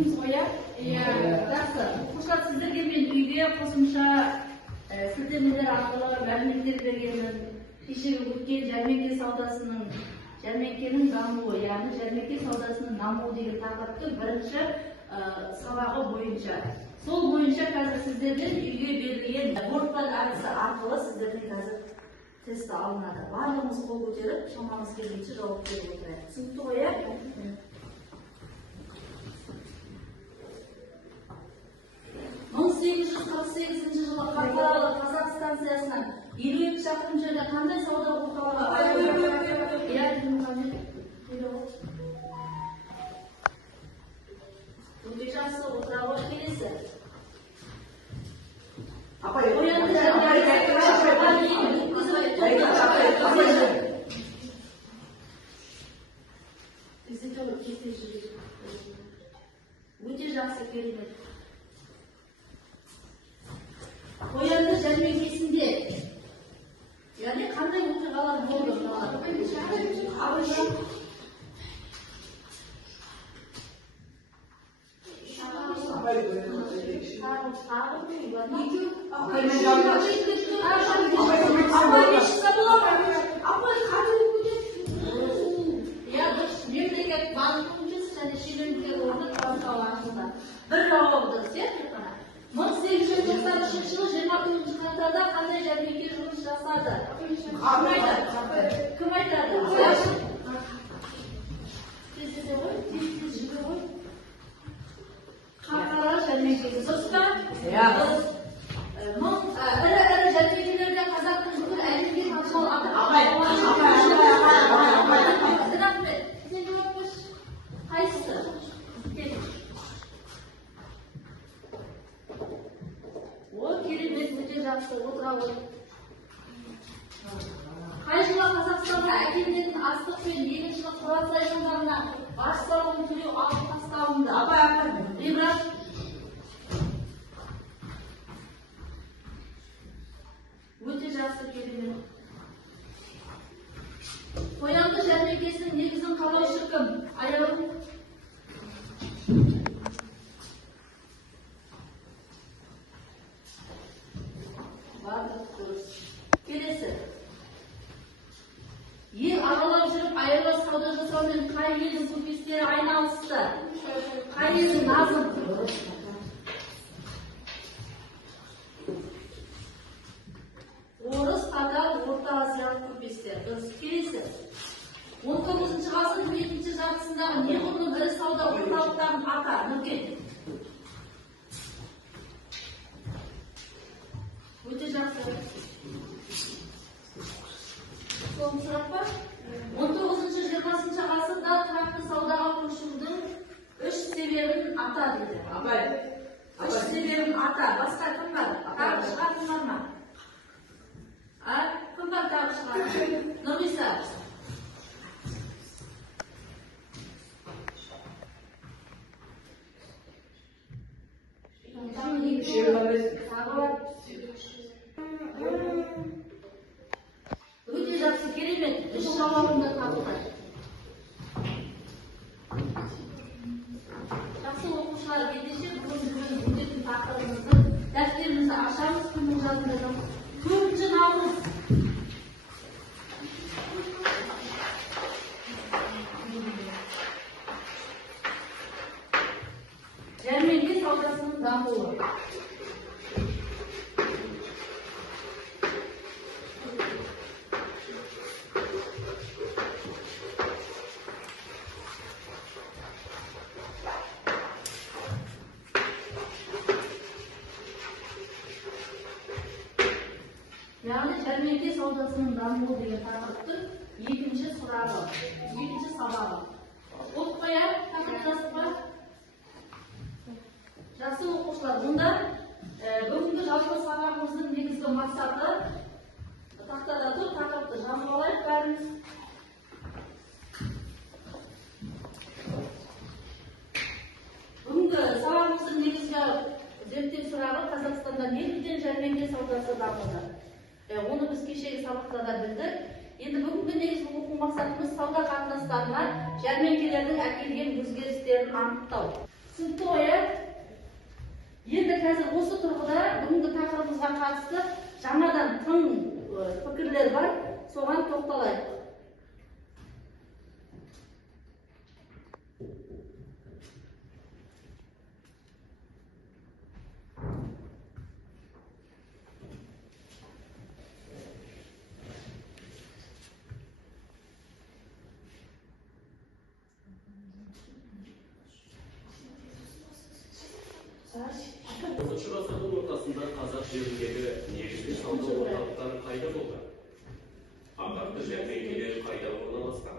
көрдіңіз ғой, иә? Жақсы. Оқушылар, сіздерге мен үйге қосымша сілтемелер арқылы мәліметтер бергенмін. Кешегі өткен жәрмеңкенің дамуы, яғни жәрмеңке саудасының дамуы деген тақырыптың бірінші сабағы бойынша. Сол бойынша қазір сіздерден үйге берілген борттар әдісі арқылы сіздерден қазір тесті алынады. Барлығымыз қол көтеріп, шамамыз келгенше жауап беріп отырайық. Түсінікті ғой, иә? 1848 жылы халықаралық Қазақ станциясынан 52 шақырым жерде қандай сауда орталығы ашылды? Өте жақсы, отыра қош келесі. Өте жақсы, керемет. Қоянды жәрмеңкесінде, яғни қандай оқиғалар болды? Мемлекет банктің мүшесі және шенеуніктер орны қабылдауға ашылды. Бір жауабы 1893 жылы 29 қаңтарда қандай жәрмеңке жұмыс жасады? Кім айтады? Халықаралық жәрмеңкесі. Дұрыс па? Ірі жәрмеңкелерде қазақтың бүкіл әлемге танымал қайсысы? Ол керемет, өте жақсы, отыра ғой. Қай жылы Қазақстанға әкелінетін астық пен егіншілік құрал сайысындарына баж салығын төлеу алып тасталынды? Ибраш? Өте жақсы, керемет. Қоянды жәрмеңкесінің негізін қалаушы кім? Аяулым? Келесі. Ел аралап жүріп айырбас сауда жасаумен қай елдің көпестері айналысты? Қай елдің назым? Орыс, татар, Орта Азиялық көпестер. Келесі. 19 ғасырдың екінші жартысындағы неғұрлым ірі сауда орталықтарын ата, Нұркен. Өте жақсы. Соңғы сұрақ па? 19-20 ғасырда тұрақты саудаға көшудің 3 себебін ата дейді. 3 себебін ата. Басқа кім бар? Тағы шығатын бар ма? Кім бар тағы шығатын? Нұрғиса. Өте жақсы, керемет. Үш жауабында табылды. Жақсы оқушылар, ендеше бүгін өтетін тақырыбымыздың дәптерімізді ашамыз, кімнің жазылды? 4-ші наурыз. Жәрмеңке саудасының дамуы. Яғни жәрмеңке саудасының дамуы деген тақырыптың екінші сұрағы, екінші сабағы. Оқып қояйық, тақырып жазып қой. Жақсы оқушылар, мұнда бүгінгі жалпы сабағымыздың негізгі мақсаты тақтада тұр, тақырыпты жазып алайық бәріміз. Бүгінгі сабағымыздың негізгі зерттеу сұрағы Қазақстанда неліктен жәрмеңке саудасы дамыды? Оны біз кешегі сабақта да білдік. Енді бүгінгі негізгі оқу мақсатымыз сауда қатынастарына жәрмеңкелердің әкелген өзгерістерін анықтау. түсінікті ғой, иә? Енді қазір осы тұрғыда бүгінгі тақырыбымызға қатысты жаңадан тың пікірлер бар, соған тоқталайық. Оныншы ғасырдың ортасында қазақ жеріндегі негізгі сауда орталықтары қайда болды? Атақты жәрмеңкелер қайда орналасқан?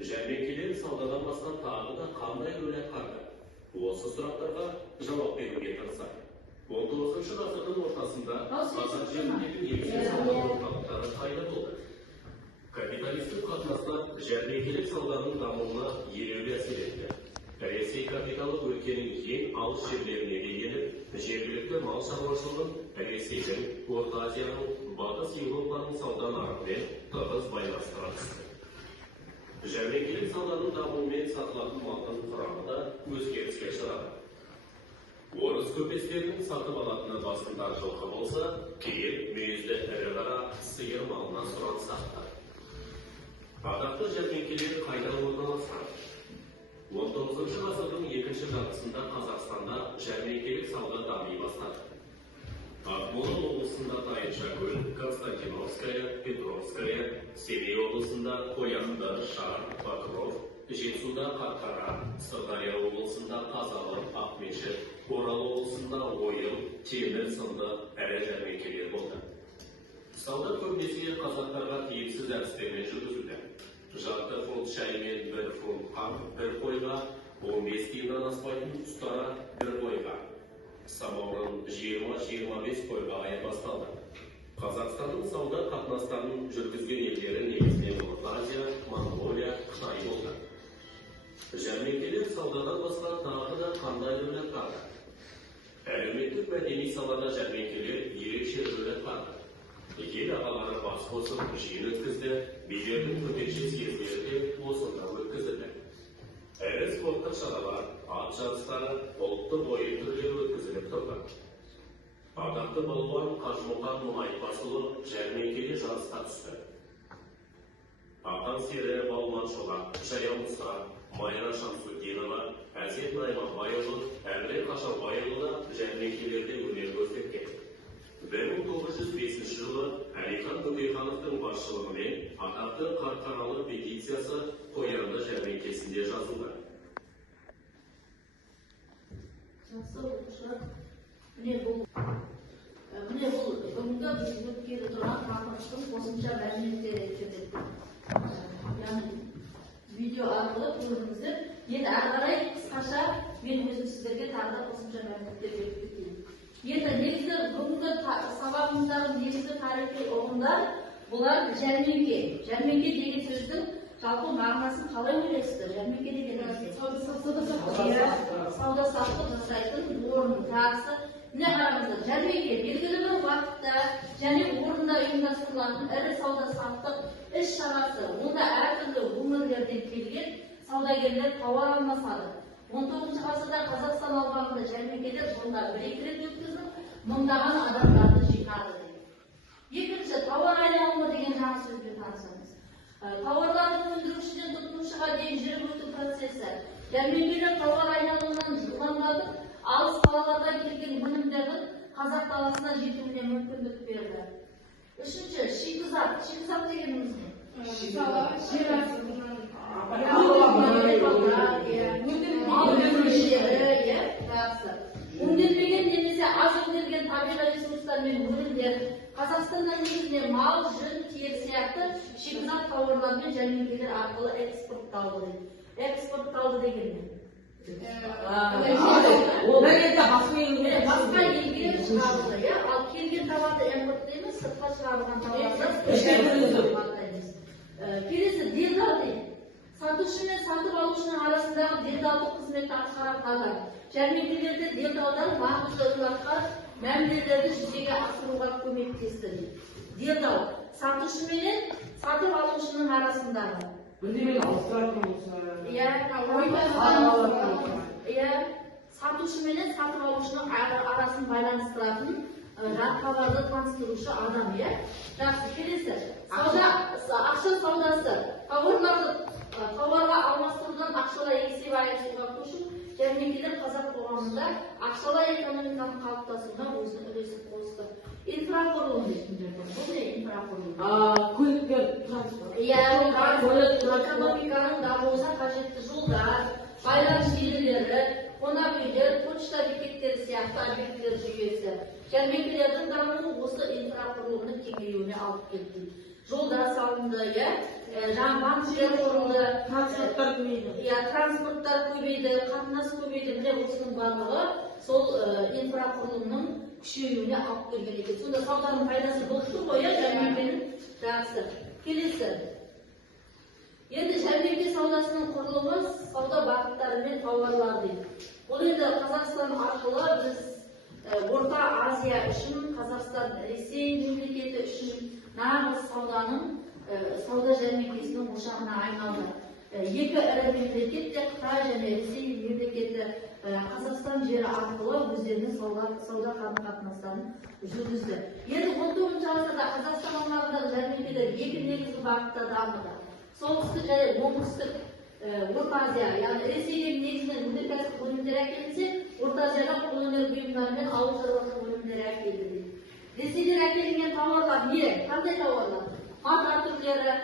Жәрмеңкелер саудадан басқа тағы да қандай рөл атқарды? Осы сұрақтарға жауап беруге тырысайық. 19-шы ғасырдың ортасында қазақ жеріндегі негізгі сауда орталықтары қайда болды? Капиталистік қатынастар жәрмеңкелік сауданың дамуына елеулі әсер етті. Ресей капиталы өлкенің ең алыс жерлеріне келіп, жергілікті мал шаруашылығын Ресейдің, Орта Азияның, Батыс Еуропаның сауда нарығымен тығыз байланыстыра түсті. Жәрмеңкелік сауданың дамуымен сатылатын малдың құрамы да өзгеріске ұшырады. Орыс көпестерінің сатып алатыны басында жылқы болса, кейін мүйізді ірі қара сиыр малына сұраныс артты. Атақты жәрмеңкелер қайда орналасқан? 19-шы ғасырдың екінші жартысында Қазақстанда жәрмеңкелік сауда дами бастады. Ақмола облысында Тайыншакөл, Константиновская, Петровская, Семей облысында Қоянды, Шар, Покров, Жетісуда Қарқара, Сырдария облысында Қазалы, Ақмешіт, Орал облысында Ойыл, Темір сынды ірі жәрмеңкелер болды. Сауда көбінесе қазақтарға тиімсіз әдістермен жүргізілді. Жарты фунт шай мен бір фунт қант бір қойға, 15 тиыннан аспайтын ұстара бір қойға. Самаурын 20-25 қойға айырбасталды. Қазақстанның сауда қатынастарын жүргізген елдері негізінен Орта Азия, Монғолия, Қытай болды. Жәрмеңкелер саудадан басқа тағы да қандай рөл атқарды? Әлеуметтік мәдени салада жәрмеңкелер ерекше рөл атқарды. Ел ағалары бас қосып жиын өткізді, билердің төтенше съездері де осында өткізілді. Ірі спорттық шаралар, ат жарыстары, ұлттық ойын түрлері өткізіліп тұрды. Атақты балуан Қажымұқан Мұңайтпасұлы жәрмеңкеге жарысқа түсті. Ақан Сері Балуан Шолақ, Жаяу Мұса, Майра Шамсудинова, Әсет Найманбайұлы, Әміре Қашаубайұлы да жәрмеңкелерде өнер көрсеткен. 1905 жылы Әлихан Бөкейхановтың басшылығымен атақты Қарқаралы петициясы Қоянды жәрмеңкесінде жазылды. Жақсы оқушылар, міне бұл бүгінгі біз өткелі тұрған тақырыптың қосымша мәліметтері кетеді. Яғни видео арқылы көріңіздер. Енді ары қарай қысқаша мен өзім сіздерге тағы да қосымша мәліметтер беріп кетейін. Енді негізі бүгінгі сабағымыздағы негізгі тарихи ұғымдар бұлар жәрмеңке. Жәрмеңке деген сөздің жалпы мағынасын қалай ойлайсыздар? Жәрмеңке деген сауда саттық жасайтын орын, тағысы. Міне қараңыздар, жәрмеңке белгілі бір уақытта және орында ұйымдастырылатын ірі сауда саттық іс шарасы. Онда әртүрлі өңірлерден келген саудагерлер тауар алмасады. 19 ғасырда Қазақстан аумағында жәрмеңкелер жылда 1-2 рет өткізіліп, мыңдаған адамдарды жинады. Екінші, тауар айналымы деген жаңа сөзбен танысамыз. Тауарлардың өндірушіден тұтынушыға дейін жүріп өту процесі. Жәрмеңкелер тауар айналымынан жылдамдатып, алыс қалалардан келген өнімдердің қазақ даласына жетуіне мүмкіндік берді. Үшінші, шикізат. Шикізат дегеніміз не? Өңделмеген немесе аз өңделген табиғи ресурстар мен өнімдер Қазақстаннан негізінен мал, жүн, тері сияқты шикізат тауарлармен жәрмеңкелер арқылы экспортталды. Экспортталды деген не? Басқа елге шығарылды. Ал келген тауарды импорттаймыз, сыртқа шығарылған тауарлар. Келесі делдал дейді. Сатушы мен сатып алушының арасындағы делдалдық қызметті атқаратын адам. Жәрмеңкелерде делдалдар маңызды ұйғатқа мәмілелерді жүзеге асыруға көмектесті дейді. Делдал сатушы менен сатып алушының арасындағы. сатушы менен сатып алушунун арасын байланыштыратын хабарды таныстырушы адам, иә? Жақсы, келесі. Ақша саудасы. Тауарға алмастырудан ақшалай есеп айырысуға көшу жәрмеңкелер қазақ қоғамында ақшалай экономиканың қалыптасуына өзінің үлесін қосты. Инфрақұрылым дейтіндер бар. Бұл не инфрақұрылым? Көліктер транспорт. Иә, экономиканың дамуына қажетті жолдар, байланыс желілері, қонақ үйлер, почта бекеттері сияқты объектілер жүйесі. Жәрмеңкелердің дамуы осы инфрақұрылымның кеңеюіне алып келді. Жолдар салынды, иә, жаңа банктер құрылды, Транспорттар көбейді. иә, транспорттар көбейді, қатынас көбейді. Міне осының барлығы сол инфрақұрылымның күшеюіне алып келген екен. Сонда сауданың пайдасы болып тұр ғой, иә, жәрмеңкенің. Жақсы. Келесі. Енді жәрмеңке саудасының құрылымы сауда бағыттары мен тауарлар дейді. Бұл енді Қазақстан арқылы біз Орта Азия үшін, Қазақстан, Ресей мемлекеті үшін нағыз сауда жәрмеңкесінің ошағына айналды. Екі ірі мемлекет, Қытай және Ресей мемлекеті Қазақстан жері арқылы өздерінің сауда қарым-қатынастарын жүргізді. Енді 19 ғасырда Қазақстан аумағындағы жәрмеңкелер екі негізгі бағытта дамыды. Солтүстік және оңтүстік Орта Азия, яғни Ресейдегі негізінен өнеркәсіп өнімдері әкелінсе, Орта Азияда қолөнер бұйымдары мен ауыл шаруашылық өнімдері әкелінді. Ресейден әкелінген тауарлар не? Қандай тауарлар? Мата түрлері,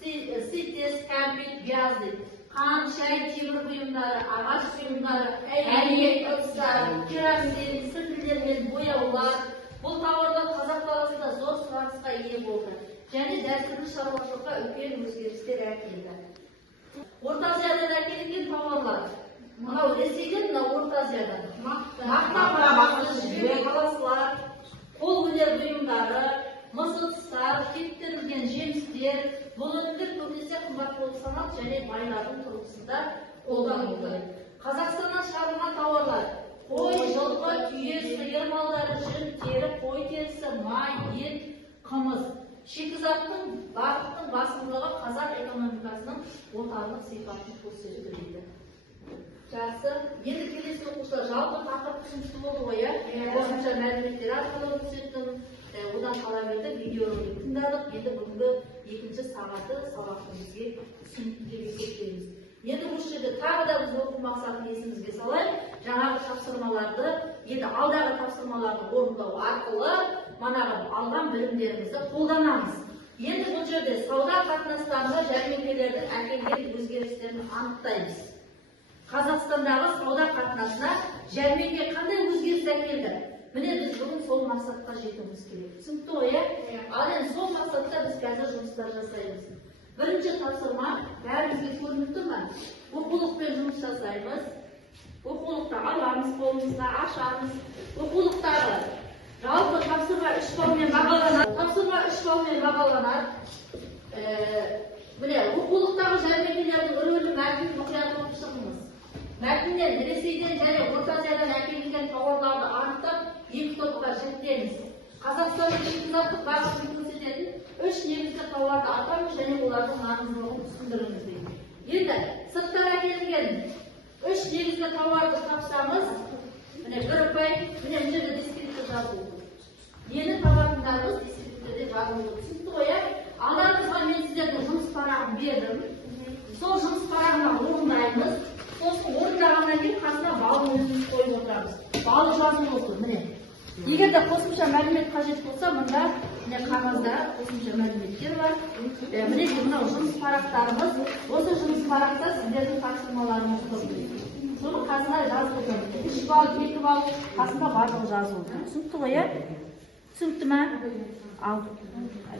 ситес, кәмпит, пияз дейді. Қант, шай, темір бұйымдары, ағаш бұйымдары, әйнек ыдыстар, керосин, сілтілер мен бояулар. Бұл тауарлар қазақ арасында зор сұранысқа ие болды. Және дәстүрлі шаруашылыққа үлкен өзгерістер әкелді. Орта Азиядан әкелінген тауарлар. Мынау Ресейден, мынау Орта Азиядан. Мақта жібек паласылар, қол өнер бұйымдары, мыс ыдыстар, кептірілген жемістер. Бұл өнімдер көбінесе қымбат болып саналды және байлардың тұрғысында қолданылды. Қазақстаннан шығарылған тауарлар: қой, жылқы, түйе, сиыр малдары, жүн, тері, қой терісі, май, ет, қымыз. Шикізаттың бағыттың басымдығы қазақ экономикасының отарлық сипатын көрсетеді. Жақсы. Енді келесі оқушылар жалпы тақырып түсінікті болды ғой, иә? Қосымша мәліметтер арқылы көрсеттім. Одан қала берді, видеоролик тыңдадық. Енді бүгінгі екінші сағаты сабақты бізге түсінікті деп есептейміз. Енді осы жерде тағы да біз оқу мақсатын есімізге салайық. Жаңағы тапсырмаларды, енді алдағы тапсырмаларды орындау арқылы манағы алған білімдерімізді қолданамыз. Енді бұл жерде сауда қатынастарында жәрмеңкелердің әкелген өзгерістерін анықтаймыз. Қазақстандағы сауда қатынасына жәрмеңке қандай өзгеріс әкелді? Міне біз бүгін сол мақсатқа жетуіміз керек. Түсінікті ғой, иә? Ал енді сол мақсатта біз қазір жұмыстар жасаймыз. Бірінші тапсырма бәрімізге көрініп тұр ма? Оқулықпен жұмыс жасаймыз. Оқулықты аламыз, қолымызға ашамыз. Оқулықтағы жалпы тапсырма 3 балмен бағаланады. Тапсырма 3 балмен бағаланады. Міне, оқулықтағы жәрмеңкелердің рөлі мәтін мұқият оқып шығыңыз. Мәтіннен Ресейден және Орта Азиядан әкелінген тауарларды анықтап, екі топқа жіктеңіз. Қазақстанның шикізаттық бағытын көрсететін 3 негізгі тауарды атаңыз және олардың маңыздылығын түсіндіріңіз дейді. Енді сырттан әкелінген 3 негізгі тауарды тапсаңыз, міне бір ұпай, міне бұл жерде дискретті жазылды. Нені табатындарыңыз дискреттерде жазылды. Түсінікті ғой, иә? Алдарыңызға мен сіздердің жұмыс парағын бердім. Сол жұмыс парағына орындаймыз. Сосын орындағаннан кейін қасына балын өзіміз қойып отырамыз. Балы жазылып отыр, міне. Егер де қосымша мәлімет қажет болса, мұнда міне қағазда қосымша мәліметтер бар. Міне мынау жұмыс парақтарымыз. Осы жұмыс парақта сіздердің тапсырмаларыңыз тұр. Соны қасына жазып отырмыз. 3 балл, 2 балл қасында барлығы жазылды. Түсінікті ғой, иә? Түсінікті ме? Ал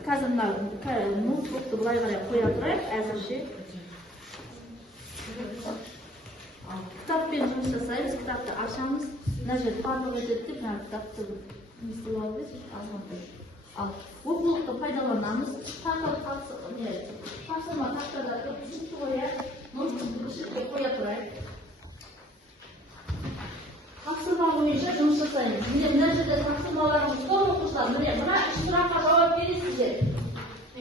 қазір мына ноутбукты былай қарай қоя тұрайық, әзірше. Кітаппен жұмыс жасаймыз, кітапты ашамыз. Мына жерде барлық етеді деп, мына кітапты несіп алып ал оқулықты пайдаланамыз. Тапсырма тақтада түсінікті ғой, иә? Ноутбукты ішіне қоя тұрайық. Тапсырма бойынша жұмыс жасаймыз. Міне мына жерде тапсырмаларымыз көп оқушылар. Міне мына 3 сұраққа жауап бересіздер.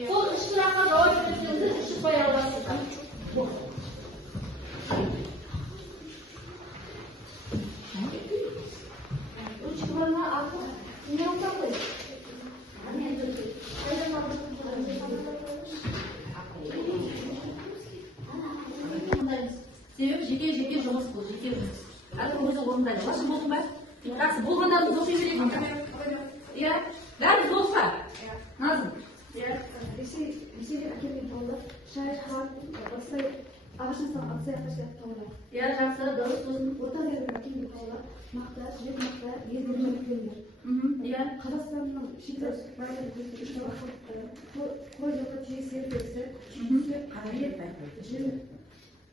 Сол 3 сұраққа жауап берсеңіздер 3 ұпай аласыздар. орындайды. Жақсы болды ма? Жақсы болғандарын оқи берейік. Иә, бәріміз оқыса. Назым. Ресейден әкелген тауарлар шай, қант, бастай ағашын салған акция қажет тауарлар. Иә, жақсы, дұрыс. Орта Азиядан әкелген тауарлар мақта, жібек мақта, езгілер және кілемдер. Иә. Қазақстанның шикізат байлығы үш тауар қой жылқы, түйе, сиыр терісі, жүн.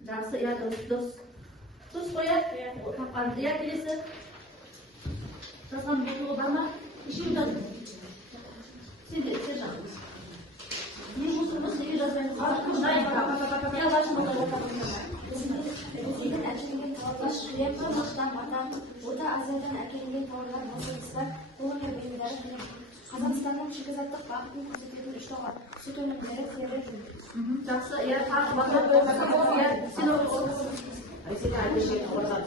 Жақсы, иә, дұрыс. Дұрыс қоя? Тапқан. Иә, келесі. Жазған болуы бар ма? Үшеуі сен жағыңыз. Не жұмысымыз, неге жазбаймыз? Ресейден әкелінген тауарлар шілем, мақтан, матан, Орта Азиядан әкелінген тауарлар басылыстар, қолөнер бұйымдары кілем. Қазақстанның шикізаттық бағытын көрсететін үш тауар сүт өнімдері, тері, жүн. Жақсы, иә, тағы бақылап қойған. Сен оқысың. Ресейден әкелген тауарлар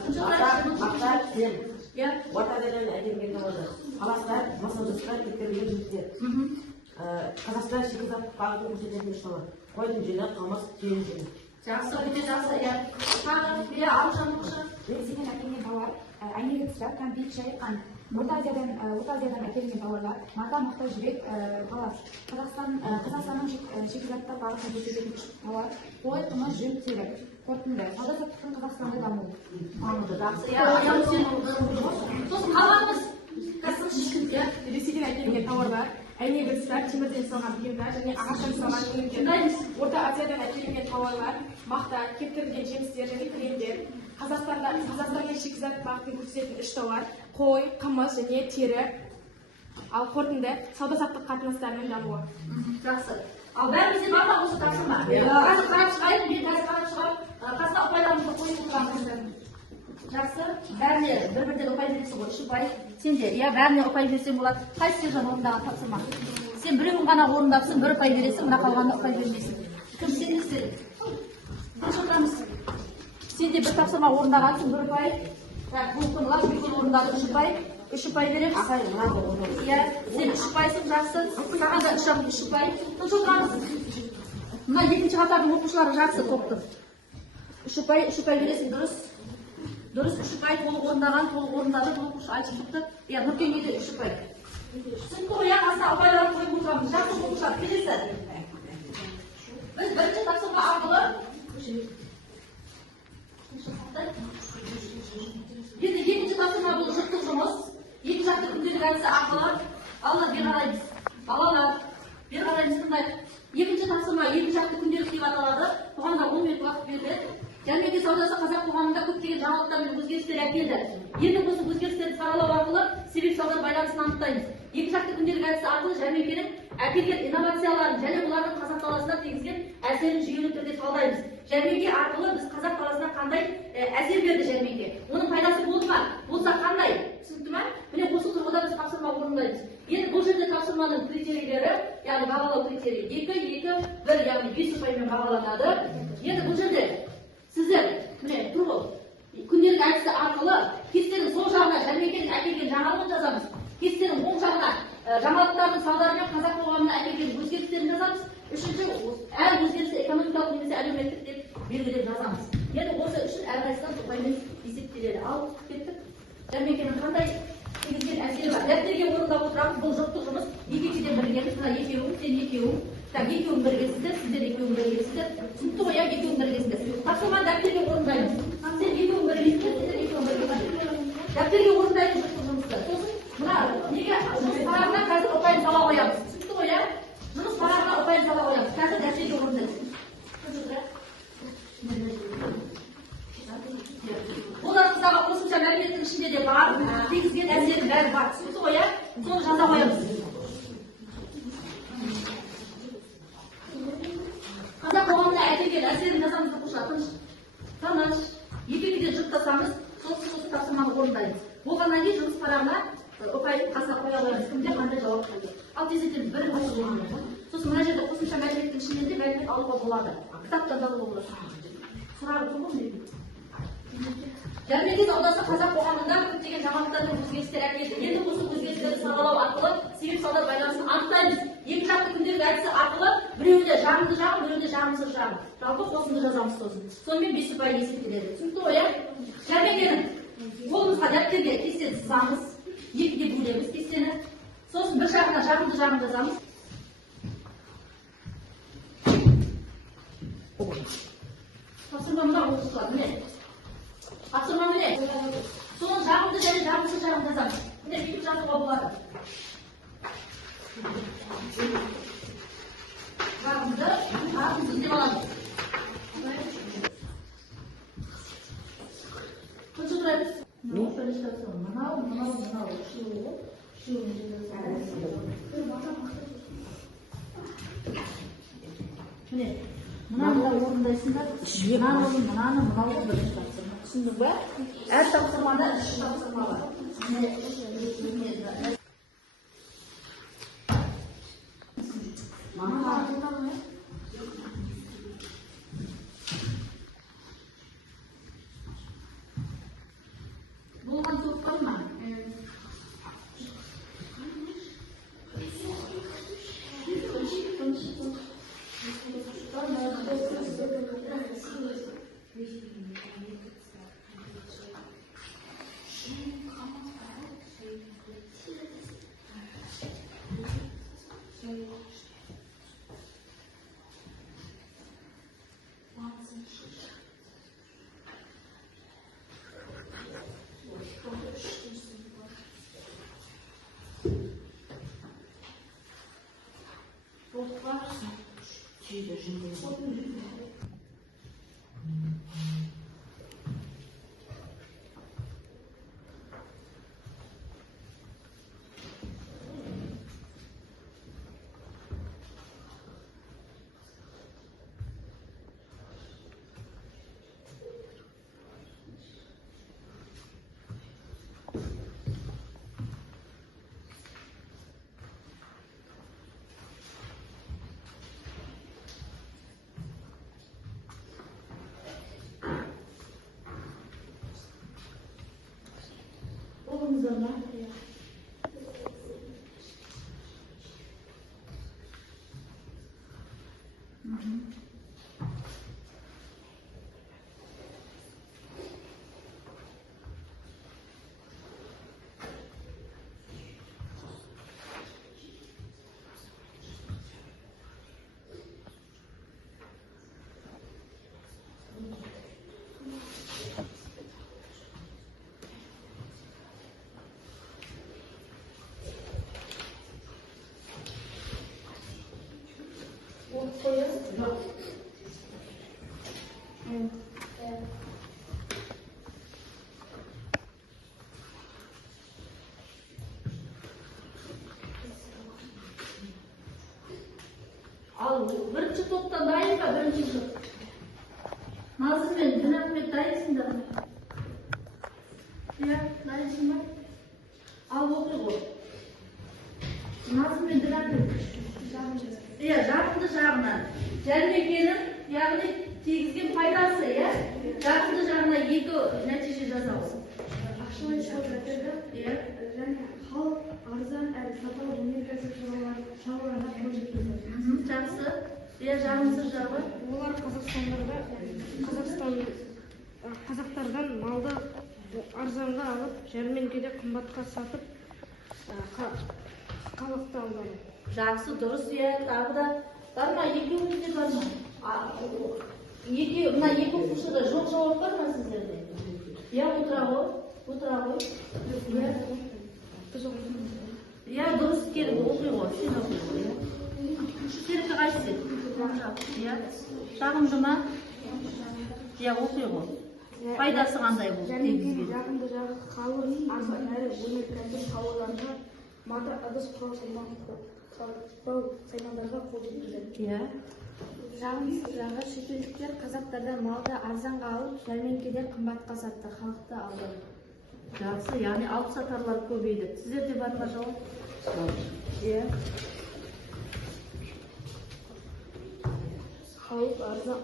мақта, кілем. Орта Азиядан әкелген тауарлар паластар, массажистар, кептірілген жүктер. Қазақстан шикізаттық бағытын көрсететін үш тауар қойдың жүні, қамыс, түйенің жүні. Жақсы, өте жақсы, иә. Тағы, иә, алып Ресейден әкелген тауар әйнек-ыдыстар, кәмпит, шай, қант. Орта Азиядан әкелген тауарлар мата, мақта, жібек, палас. Қазақстанның шикізаттық бағытын көрсететін үш тауар қой, қымыз, жүн, тері. Қорытынды. Сауда-саттықтың Қазақстанда дамуы. Жақсы, иә. Сосын қалғанымыз. Ресейден әкелінген тауарлар әйнек-ыдыстар, темірден салған бұйымдар және ағаштан салған өнімдер. Орта Азиядан әкелінген тауарлар мақта, кептірілген жемістер және кілемдер. Қазақстанның шикізат бағытын көрсететін үш тауар қой, қымыз және тері. Ал қорытынды сауда-саттық қатынастарының дамуы. Жақсы. Ал бәрімізде бар ма осы тапсырма? Қазір қарап шығайын, мен қазір қарап шығам. Қасқа ұпайларымызды қойып отырамыз. Жақсы, бәріне бір-бірден ұпай бересің ғой, үш ұпай. Сен де, иә, бәріне ұпай берсең болады. Қайсы сержан орындаған тапсырма? Сен біреуін ғана орындапсың, бір ұпай бересің, мына қалғанына ұпай бермейсің. Кім сен не істедің? Сен де бір тапсырма орындағансың, бір ұпай. Бұл лашбекін орындады, үш ұпай береміз. Иә, сен үш ұпайсың, жақсы. Саған да үш ұпай. Тыныш отырамыз. Мына екінші қатардың оқушылары жақсы топтың. Үш ұпай бересің, дұрыс. Дұрыс, үш ұпай толық орындаған, толық орындады, толық ұш айтып шықты. Иә, Нұркенге де үш ұпай. Түсінді ғой, иә, қасына ұпайларын қойып отырамыз. Жақсы оқушылар, келесі. Біз бірінші тапсырма арқылы енді екінші тапсырма бұл жұптық жұмыс. Екі жақты күнделік әдісі арқылы балалар бері қараймыз. Балалар бері қараймыз, тыңдай. Екінші тапсырма екі жақты күнделік деп аталады. Бұған да 10 минут уақыт беріледі. Жәрмеңке саудасы қазақ қоғамында көптеген жаңалықтар мен өзгерістер әкелді. Енді осы өзгерістерді саралау арқылы себеп-салдар байланысын анықтаймыз. Екі жақты күнделік әдісі арқылы жәрмеңкенің әкелген инновацияларын және олардың қазақ даласына тигізген әсерін жүйелі түрде талдаймыз. Жәрмеңке арқылы біз қазақ даласына қандай әсер берді жәрмеңке? Оның пайдасы болды ма? Болса қандай? Түсінікті ме? Міне осы тұрғыда біз тапсырма орындаймыз. Енді бұл жерде тапсырманың критерийлері, яғни бағалау критерийі 2, 1, яғни 5 ұпаймен бағаланады. Енді бұл жерде сіздер, міне, тұр бол, күнделік әдісі арқылы кестенің сол жағына жәрмеңкенің әкелген жаңалығын жазамыз. Кестенің оң жағына жаңалықтардың салдарымен қазақ қоғамына әкелген өзгерістерін жазамыз. Үшінші, әр өзгерісі экономикалық немесе әлеуметтік деп белгілеп жазамыз. Енді осы үшін әрқайсысынан ұпаймен есептеледі. Ал кеттік, жәрмеңкенің қандай тигізген әсері бар. Дәптерге орындап отырамыз, бұл жұптық жұмыс. Екеуден бірігеміз, мына екеуің, сен екеуің. Екеуің біргесіздер, сіздер екеуің біргесіздер. Түсінікті ғой, екеуің біргесіздер. Тапсырманы дәптерге орындаймыз. Сен екеуің біргесіздер, сіздер екеуің біргесіздер. Дәптерге орындаймыз жұптық жұмысты. Сосын мына неге жұмыс парағына қазір ұпайын сала қоямыз. Түсінікті ғой, иә? Жұмыс парағына ұпайын сала қоямыз. Қазір дәптерге орындаймыз. Қолдарыңыздағы қосымша мәліметтің ішінде де бар, тигізген әсері бәрі бар. Түсінікті ғой, иә? Соны жаза қоямыз. Қазақ қоғамына әкелген әсерін жазамыз оқушылар. Тыныш. Екеуіне жұптасамыз, сол тапсырманы орындаймыз. Болғаннан кейін жұмыс парағына ұпайын қасына қоя қоямыз. Кімде қандай жауап қойды. Ал тезектен бірін қосып орындаймыз. Сосын мына жерде қосымша мәліметтің ішінен де мәлімет алуға болады. Кітаптан да алуға болады. Сұрағы тұр ғой. Жәрмеңке саудасы қазақ қоғамында көптеген жаңалықтар мен өзгерістер әкелді. Енді осы өзгерістерді саралау арқылы себеп-салдар байланысын анықтаймыз. Екі жақты күнделік әдісі арқылы біреуінде жағымды жағым, біреуінде жағымсыз жағым. Жалпы қосынды жазамыз сосын. Сонымен 5 ұпай есептеледі. Түсінікті ғой, иә? Жәрмеңкенің қолымызға дәптерге кесте сызамыз, екіге бөлеміз кестені. Сосын бір жағына жағымды жазамыз. Тапсырма мына оқушылар, міне. Тапсырма міне. Соның жағымды және жағымсыз жағын жазамыз. Міне бүйтіп жазуға болады. Жағымды, жағымсыз деп аламыз. Қанша тұрады? Мынау. Міне, мынаны орындайсыңдар. Мынаны бірінші тапсырма. Түсіндің бе? Әр тапсырмада 3 тапсырма бар. Болған топ бар ма? Al birinchi topdan dayın mı? Birinci top. Nazım ben Dinahmet dayısın da. Ya dayısın mı? Al oku bu. Nazım ben Dinahmet. Ya жағымды жағынан. Жәрмеңкенің, яғни тигізген пайдасы, я? Жағымды жағына 2 нәтиже жазамыз. Ақшалай шаруаларды, және халық арзан әрі сапалы өнеркәсіп шаруаларына қол жеткізеді. Жақсы. Жағымсыз жағы. Олар қазақтардан малды арзанға алып, жәрмеңкеде қымбатқа сатып, халықты алады. Жақсы, дұрыс, тағы да бар ма? Екеуіңізде бар ма? Мына 2 оқушыда жоқ жауап бар ма сіздерде? Отыра ғой. Дұрыс келіп оқи ғой. Сен оқи ғой. Серікі қайсы? Жағымды ма? Оқи ғой. Пайдасы қандай бұл? Жәрмеңкенің жағымды жағы халық арзан әрі өнеркәсіп тауарларына мата ыдыс құрал саймандарға қол жеткізеді. Жағымсыз жағы шетелдіктер қазақтардан малды арзанға алып, жәрмеңкеде қымбатқа сатты, халықты алды. Жақсы, яғни алып сатарлар көбейді. Сіздерде бар ма жауап? Халық арзан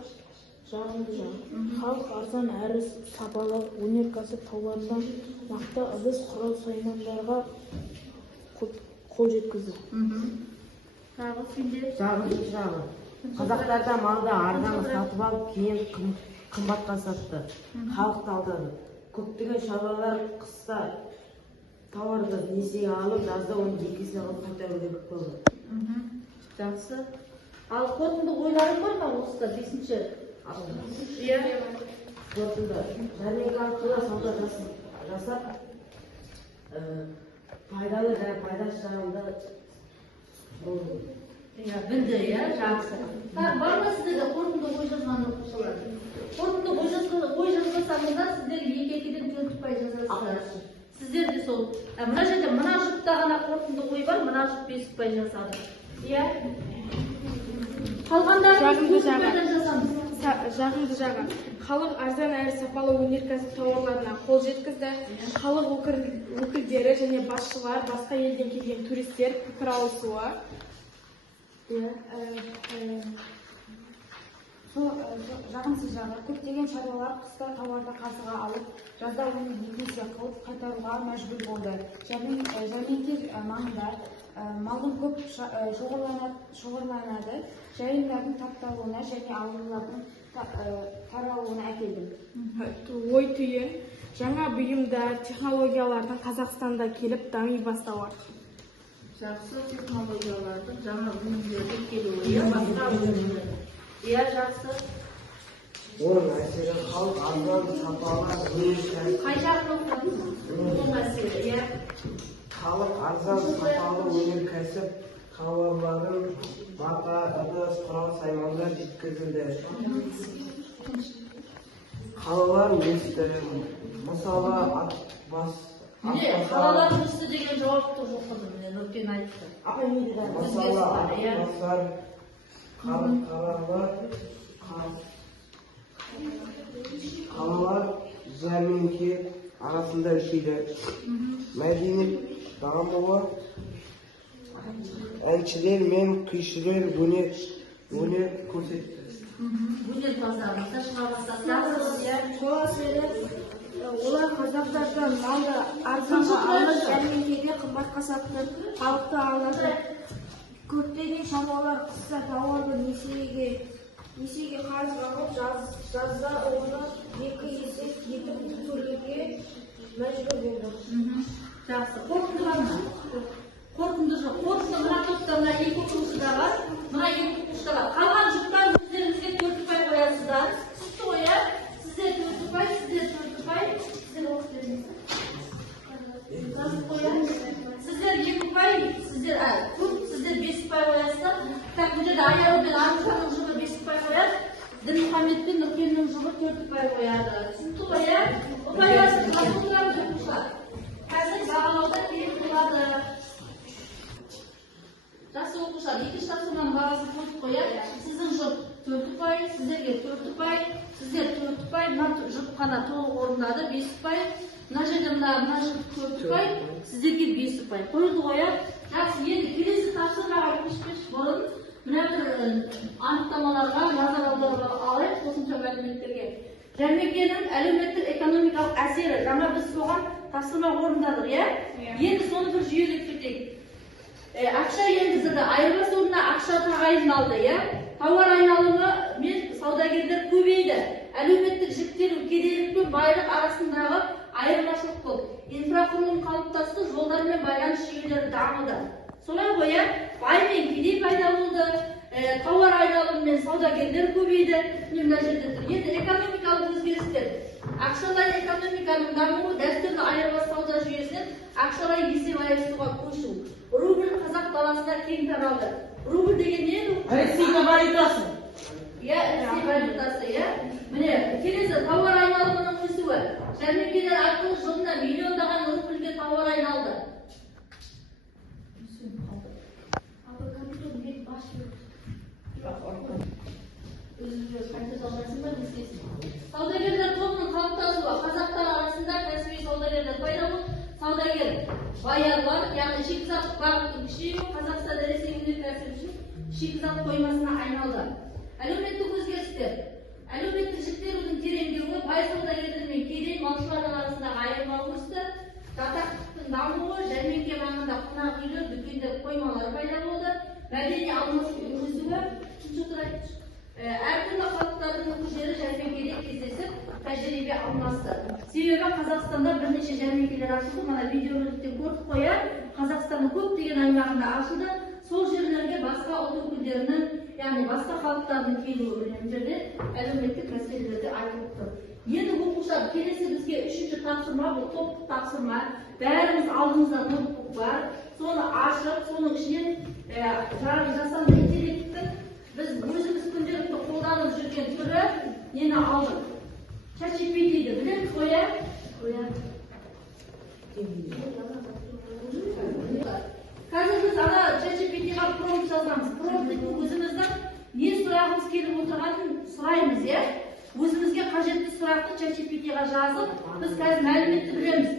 жағымды жағы. Халық арзан әрі сапалы өнеркәсіп тауарларына мақта ыдыс құрал саймандарға қол жеткізді. Жағымсыз жағы. Қазақтарда малды арзан сатып алып, кейін қымбатқа сатты. Халықты алдады. көптеген шаруалар қыста тауарды несиеге алып, жазда оны 2 есе қылып қайтару керек болды. Жақсы. Ал қорытынды ойларың бар ма осыда 5-ші? Иә. Қорытынды. Жәрмеңке арқылы сауда жасап, пайдалы және пайдасыз жағында болды. Иә, білді, иә, жақсы. Бар ма сіздерде қорытынды ой жазған оқушылар? Қорытынды ой жазбасаңыздар сіздер 2-2-ден 4 ұпай жазасыздар. Сіздер де сол. Мына жерде мына жұпта ғана қорытынды ой бар, мына жұп 5 ұпай жасады. Иә? Қалғандарын Жағымды 4 ұпайдан жасамыз. Жағымды жағы. Халық арзан әрі сапалы өнеркәсіп тауарларына қол жеткізді. Халық өкілдері және басшылар, басқа елден келген туристер пікір алысуы. Жағымсыз жағы, көптеген шаруалар қыста тауарды қаржыға алып, жазда оны 2 есе қылып қайтаруға мәжбүр болды. Жәрмеңке маңында малдың көп шоғырланады, жайылымдардың тапталуына және аурулардың таралуына әкелді. Ой түйін, жаңа бұйымдар, технологиялардың Қазақстанда келіп дами бастауы. Жақсы технологиялардың жаңа өнімдердің келуі, басқа өнімдер. Иә, жақсы. Оның әсері халық арзан сапалы өнеркәсіп. Қай жағын оқыдыңыз? Оның әсері, иә. Халық арзан сапалы өнеркәсіп тауарларын мата, ыдыс, құрал-саймандар жеткізілді. Қалалар өсті. Мысалы қалалар өсті деген жауапты оқыдым, Нұркен айтты. мысалы атбасар, қалалар жәрмеңке арасында өседі. Мәдениет дамуы, әншілер мен күйшілер өнер көрсетті. Өнер базарымызда шыға бастады. Сол әсері олар қазақтардан малды арзанға алып, жәрмеңкеде қымбатқа сатты, халықты алады. Көптеген шаруалар қыста тауарды несиеге қарызға алып, жазда оны 2 есе етіп төлеуге мәжбүр болды. Жақсы, қорытынды бар ма? Қорытынды жоқ. Қорытынды мына топта мына 2 оқушыда бар, мына 2 оқушыда бар. Қалған жұптан өздеріңізге 4 ұпай қоясыздар. Сізді қоя, сіздер 4 ұпай, сіздер 4 ұпай, сіздер оқып беріңіздер. Жазып қоя. Сіздер 2 ұпай, сіздер 5 ұпай қоясыздар. Так, бұл жерде Аяу мен Аружанның жұбы 5 ұпай қояды. Дінмұхаммед пен Нұркеннің жұбы 4 ұпай қояды. Түсінікті қоя. Ұпайласын, қасыңыздар оқушылар. Қазір бағалауда керек болады. Жақсы оқушылар, 2-ші тапсырманың бағасын қойып қояды. Сіздің жұп 4 ұпай, сіздерге 4 ұпай, сіздер 4 ұпай, мына жұп қана толық орындады 5 ұпай. Мына жерде мына жұп 4 ұпай, сіздерге 5 ұпай. Қойылды қояды. Жақсы, енді келесі тапсырмаға көшпеш бұрын мына бір анықтамаларға назар аударуға алайық қосымша мәліметтерге. Жәрмеңкенің әлеуметтік экономикалық әсері, жаңа біз соған тапсырма орындадық, иә? Енді соны бір жүйелеп кетейік. Ақша енгізілді, айырбас орнына ақша тағайындалды, иә? Тауар айналымы мен саудагерлер көбейді. Әлеуметтік жіктелу, кедейлік пен байлық арасындағы айырмашылық болды. Инфрақұрылым қалыптасты, жолдар мен байланыс жүйелері дамыды. Солай ғой, иә? Бай мен кедей пайда болды, тауар айналымы мен саудагерлер көбейді. Енді экономикалық өзгерістер. Ақшалай экономиканың дамуы дәстүрлі айырбас сауда жүйесінен ақшалай есеп айырысуға көшу. Рубль қазақ даласында кең таралды. Рубль деген не? Ресей валютасы. Иә, Ресей валютасы, иә. Міне, келесі тауар айналымының өсуі. Жәрмеңкелер арқылы жылына миллиондаған рубльге тауар айналды. Саудагерлер тобының қалыптасуы. Қазақтар арасында кәсіби саудагерлер пайда болды. Саудагер баярлар, яғни шикізат бағытының күшеюі Қазақстан Ресей өнеркәсібі үшін шикізат қоймасына айналды. Әлеуметтік өзгерістер. Әлеуметтік жіктелудің тереңдеуі, бай саудагерлер мен кедей малшылардың арасындағы айырмашылық өсті. Жатақтықтың дамуы, жәрмеңке маңында қонақ үйлер, дүкендер, қоймалар пайда болды. Мәдени алмасу өсуі, әртүрлі халықтардың өкілдері жәрмеңкеде кездесіп, тәжірибе алмасты. Себебі Қазақстанда бірнеше жәрмеңкелер ашылды. Мына видеороликтен көрдік қой, Қазақстанның көптеген аймағында ашылды. Сол жерлерге басқа ұлт өкілдерінің, яғни басқа халықтардың келуі бұл жерде әлеуметтік мәселелерді айтылып тұр. Енді оқушылар келесі бізге үшінші тапсырма, бұл топтық тапсырма. Бәріміз алдымызда ноутбук бар. Соны ашып, соның ішінен жасанды интеллекттің біз өзіміз күнделікті қолданып жүрген түрі нені алдық? ChatGPT-ді білеміз қой, Қазір біз ана ChatGPT-ға промпт жазамыз. Промпттың өзіміздің не сұрағымыз келіп отырғанын сұраймыз, өзімізге қажетті сұрақты ChatGPT-ға жазып, біз қазір мәліметті білеміз.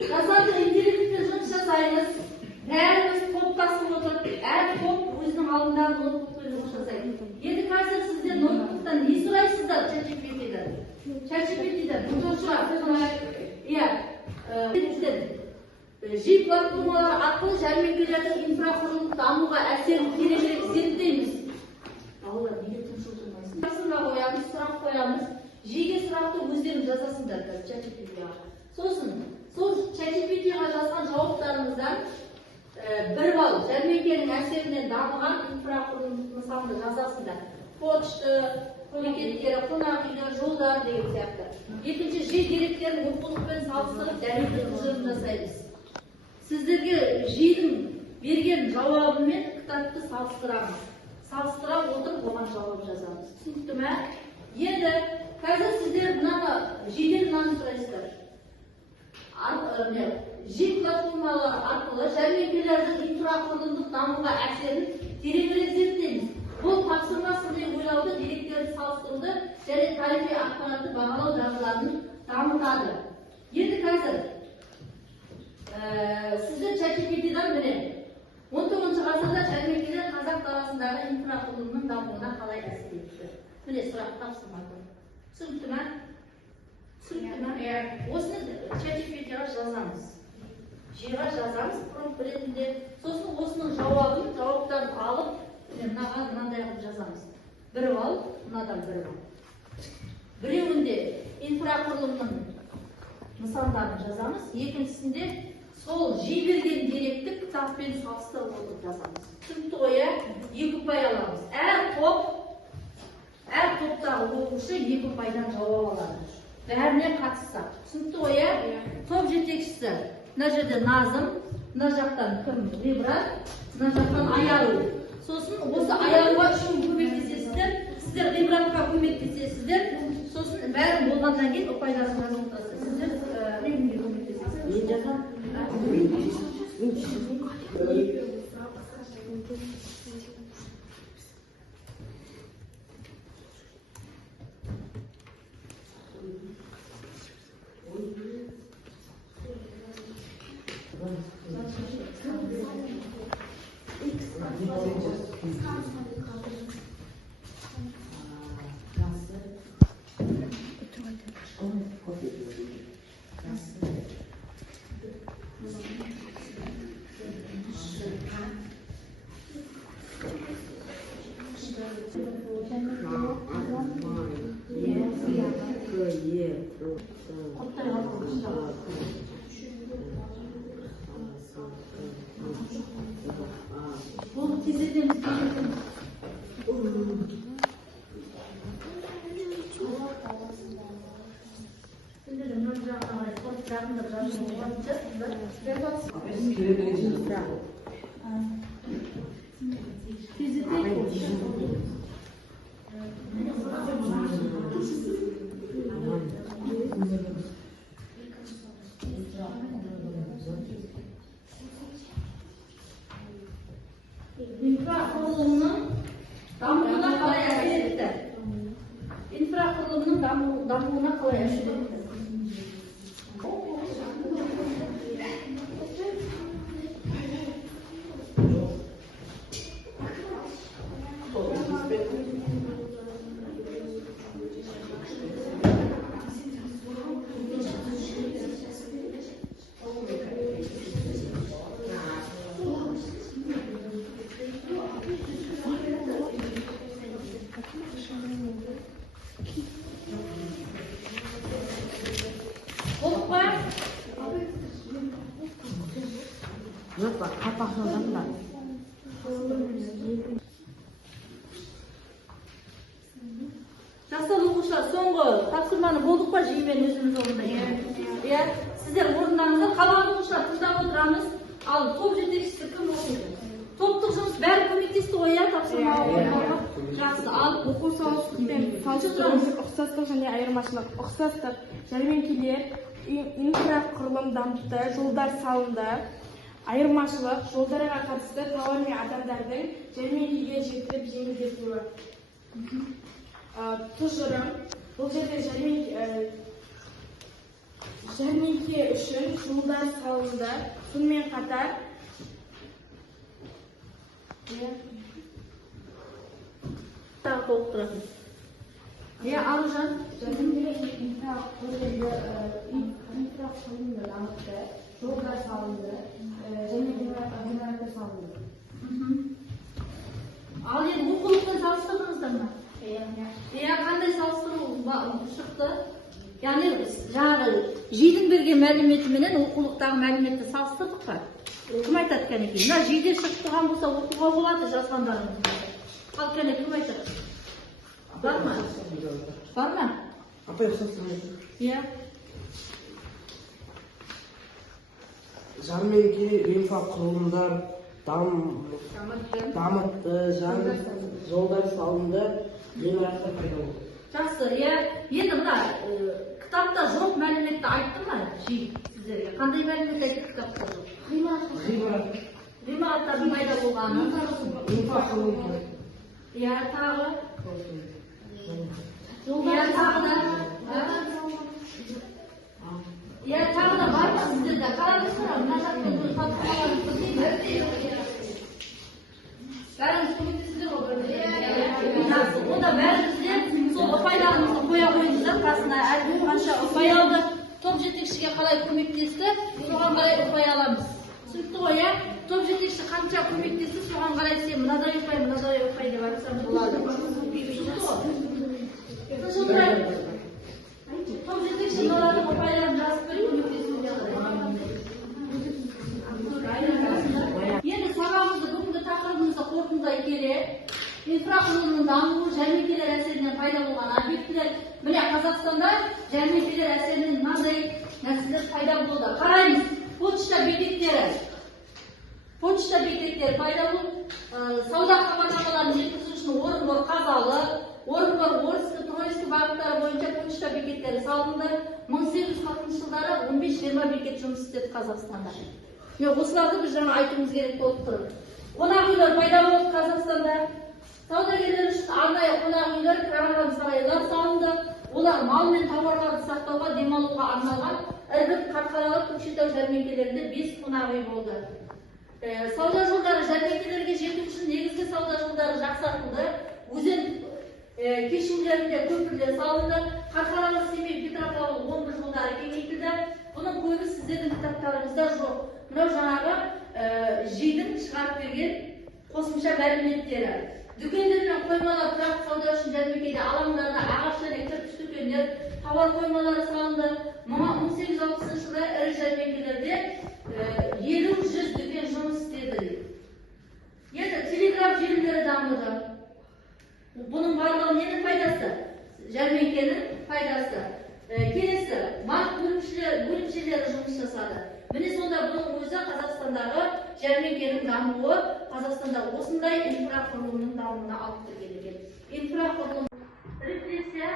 Жасанды интеллектпен жұмыс жасаймыз. Бәріміз топтасып отырып, әр топ өзінің алдындағы ноутбукпен жұмыс жасайды. Енді қазір сіздер ноутбуктан не сұрайсыздар ChatGPT-ден? ChatGPT-ден бұл сұрақ, жи платформалары арқылы жәрмеңкелердің инфрақұрылымдық дамуға әсерін тереңірек зерттейміз. Балалар, неге тыныштық тұрмайсың? Тапсырма қоямыз, сұрақ қоямыз. Жиге сұрақты өздерің жазасыңдар ChatGPT-ға. Сосын, сол ChatGPT-ға жазған жауаптарыңыздан 1 балл жәрмеңкенің әсерінен дамыған инфрақұрылымдық нысанды жазасыңдар. Почта, бекеттері, қонақ үйлер, жолдар деген сияқты. Екінші, жи деректерін оқулықпен салыстырып дәлелді тұжырым жасаймыз. Сіздерге жидің берген жауабымен кітапты салыстырамыз. Салыстыра отырып оған жауап жазамыз. Түсінікті ме? Енді қазір сіздер мынаны жиден мынаны сұрайсыздар. Жи платформалары арқылы жәрмеңкелердің инфрақұрылымдық дамуға әсерін тереңірек зерттейміз. Бұл тапсырмасы деп ойлауды, деректерді салыстыруды және тарихи ақпаратты бағалау дағдыларын дамытады. Енді қазір сіздер ChatGPT-дан білемін. 19 ғасырда жәрмеңкелер қазақ даласындағы инфрақұрылымның дамуына қалай әсер етті? Міне сұрақ тапсырма. Түсінікті ме? Осыны ChatGPT-ға жазамыз. Жиға жазамыз, промпт ретінде. Сосын осының жауаптарын алып, мынаған мынандай қылып жазамыз. 1 балл, мынадан 1 балл. Біреуінде инфрақұрылымның нысандарын жазамыз, екіншісінде сол жи берген деректі кітаппен салыстырып отырып жазамыз. Түсінікті ғой, 2 ұпай аламыз. Әр топтағы оқушы 2 ұпайдан жауап алады. Бәріне қатысса. Түсінікті ғой, топ жетекшісі. Мына жерде Назым, мына жақтан кім? Ғибрат, мына жақтан Аялу. Сосын осы Аялуға үшін көмектесесіздер, сіздер Ғибратқа көмектесесіздер. Сосын бәрін болғаннан кейін ұпайларын жазып отырасыздар. Сіздер кімге көмектесесіздер? Мен жазамын. İnfrakurulumunun damına kalay әсер етті. İnfrakurulumunun damına kalay әсер етті. Bakıldım. Жасал оқушылар, соңғы тапсырманы болдық па жиынмен өзіміз орында? Иә, сіздер орындарыңызда қалған оқушылар тыңдап отырамыз. Ал топ жетекшісі кім оқиды? Топтық жұмыс бәрі көмектесті ғой, иә, тапсырма орындауға? Жақсы, ал Оқу салыстық пен салыстырмалық ұқсастық және айырмашылық. Ұқсастық жәрмеңкелер инфрақұрылым дамытты, жолдар салынды. Айырмашылық жолдарға қатысты тауар мен адамдардың жәрмеңкеге жетіп жеңілдетуі. Тұжырым бұл жерде жәрмеңке үшін жолдар салынды. Сонымен қатар тағы толықтырасыз. Иә, Аружан. инфрақұрылымды дамытты, жолдар салынды, және ғимараттар салынды. Ал енді оқулықпен салыстырдыңыздар ма? Иә, қандай салыстыру шықты? Яғни жаңағы жидің берген мәліметіменен оқулықтағы мәліметті салыстырдық па? Кім айтады кәнекей? Мына жиде шығып тұрған болса оқуға болады жазғандарыңыз. Ал кәне кім айтады? Бар ма? Бар ма? Апа ұқсастырмайды. Иә. Жәрмеңке инфрақұрылымдар дамытты, жолдар салынды, ғимараттар пайда болды. Жақсы, иә. Енді мына кітапта жоқ мәліметті айтты ма жиын сіздерге? Қандай мәлімет айтты кітапта жоқ? Ғимараттардың пайда болғаны. Инфрақұрылымдар. Иә, тағы. Иә, тағы да. Иә, тағы да бар ма сіздерде? Қараңыздар, мына жақтың тапсырмаларын көрсетейін. Бәріңіз көмектесіздер ғой. Жақсы, онда бәріңізде сол ұпайларыңызды қоя қойыңыздар қасына. Әркім қанша ұпай алды, топ жетекшіге қалай көмектесті, соған қарай ұпай аламыз. Түсінікті ғой, иә? Топ жетекші қанша көмектесті, соған қарай сен мынадай ұпай деп айтсам болады. Түсінікті ғой? Жылдырайын. Топ жетекші мыналардың ұпайларын жазып беріп көмектесуге қарай. Енді сабағымызды бүгінгі тақырыбымызды қорытындылай келе, инфрақұрылымның дамуы жәрмеңкелер әсерінен пайда болған объектілер. Міне Қазақстанда жәрмеңкелер әсерінен мынандай нәрселер пайда болды. Қараймыз, почта бекеттері пайда болып, сауда хабарламаларын жеткізу үшін орынбор Қазалы, орынбор Орск, Троицк бағыттары бойынша почта бекеттері салынды. 1840 жылдары 15-20 бекет жұмыс істеді Қазақстанда. Осыларды біз жаңа айтуымыз керек болып тұр. Қонақ үйлер пайда болды Қазақстанда. Саудагерлер үшін арнайы қонақ үйлер, караван сарайлар салынды. Олар мал мен тауарларды сақтауға, демалуға арналған Ірбіт, Қарқаралы, Көкшетау жәрмеңкелерінде 5 қонақ үй болды. Сауда жолдары жәрмеңкелерге жету үшін негізгі сауда жолдары жақсартылды. Өзен кешулерінде көпірлер салынды. Қарқаралы, Семей, Петропавл, Омбы жолдары кеңейтілді. Бұның көбі сіздердің кітаптарыңызда жоқ. Мынау жаңағы жидің шығарып берген қосымша мәліметтері. Дүкендер мен қоймалар тұрақты сауда үшін жәрмеңкеде алаңдарда ағаш және кірпіш дүкендер, тауар қоймалары салынды. 1860 жылы ірі жәрмеңкелерде 50-100 дүкен жұмыс істеді. Енді телеграф желілері дамыды. Бұның барлығы ненің пайдасы? Жәрмеңкенің пайдасы. Келесі, банк бөлімшелері жұмыс жасады. Міне сонда бұның өзі Қазақстандағы жәрмеңкенің дамуы, Қазақстанда осындай инфрақұрылымның дамуына алып келген. Инфрақұрылым рефлексия,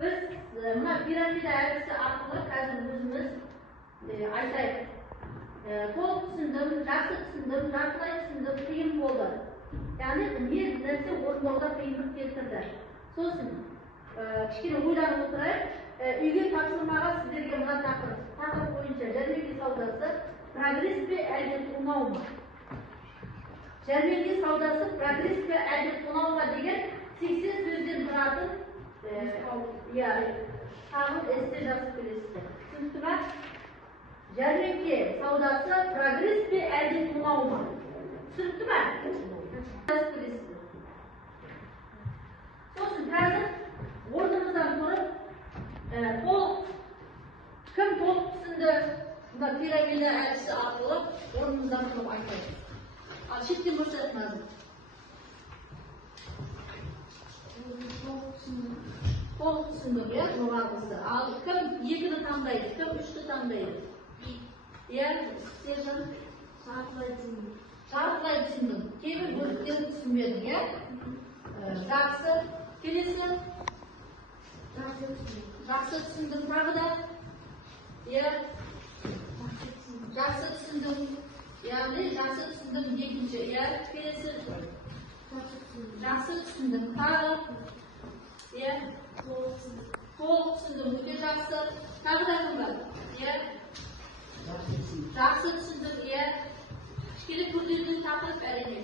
біз мына пирамида әдісі арқылы қазір өзіміз айтайық. Толық түсіндім, жақсы түсіндім, жартылай түсіндім, қиын болды. Яғни не нәрсе орындауда қиындық келтірді. Сосын кішкене ойланып отырайық. Үйге тапсырмаға сіздерге мына тақырып бойынша жәрмеңке саудасы прогресс пе әлде тонау ма? Жәрмеңке саудасы прогресс пе әлде тонау ма деген 80 сөзден тұратын шағын эссе жазып бересіздер. Түсінікті ме? Жәрмеңке саудасы прогресс пе әлде тонау ма? Түсінікті ме? Жазып бересіздер. Сосын қазір орнымыздан тұрып кім толық түсінді, Bunda piramida әдісі арқылы орнымыздан тұрып айтайық. Ал шеттен көрсетмедім. Толық түсіндім, иә, жобамызды. Ал кім екіні таңдайды, кім үшті таңдайды? Иә, Сержан? Жартылай түсіндім. Кейбір бөліктерін түсінбедім, иә? Жақсы. Келесі? Жақсы түсіндім тағы да? Иә? Жақсы түсіндім. Яғни жақсы түсіндім екінші, иә? Келесі? Жақсы түсіндім тағы? Иә? Толық түсіндім, өте жақсы. Тағы да кім бар? Иә? Жақсы түсіндім, иә? Кішкене көтерген тақырып әрине.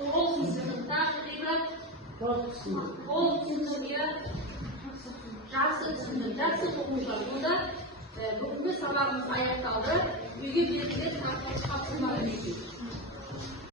Толық түсіндім. Тағы Ибрам? Толық түсіндім, иә? Жақсы түсіндім. Жақсы оқушылар. Онда бүгінгі сабағымыз аяқталды. Үйге берілген тапсырманы